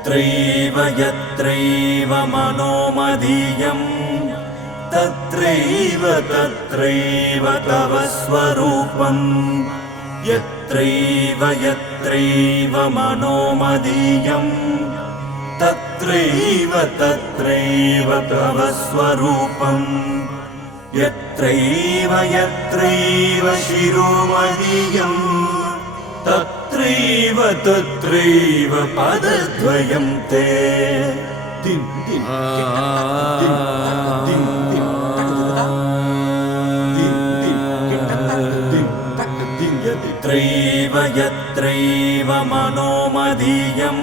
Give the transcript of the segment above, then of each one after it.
यत्रैव यत्रैव मनोमदीयं तत्रैव तत्रैव तव स्वरूपम्। यत्रैव यत्रैव मनोमदीयं तत्रैव तत्रैव तव स्वरूपम्। यत्रैव यत्रैव शिरोमदीयं तत्रैव तत्रैव पदद्वयं ते। यत्रैव यत्रैव मनोमदीयं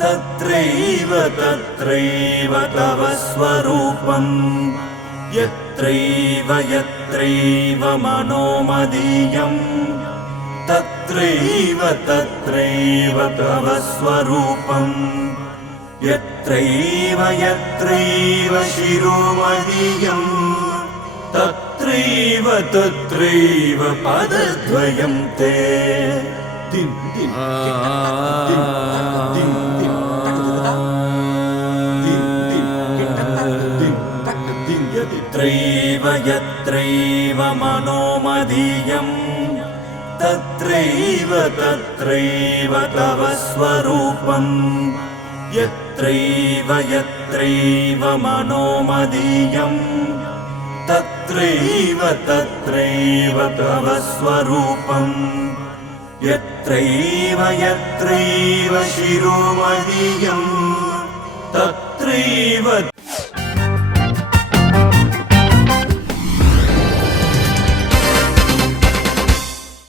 तत्रैव तत्रैव तव स्वरूपम्। यत्रैव यत्रैव मनोमदीयं तत्रैव तत्रैव तव स्वरूपम्। यत्रैव यत्रैव शिरोमदीयं तत्रैव तत्रैव पदद्वयं ते। यत्रैव यत्रैव मनोमदीयं तत्रैव तत्रैव तव स्वरूपम्। यत्रैव यत्रैव मनोमदीयं तत्रैव तत्रैव तव स्वरूपम्। यत्रैव यत्रैव शिरोमदीयं तत्रैव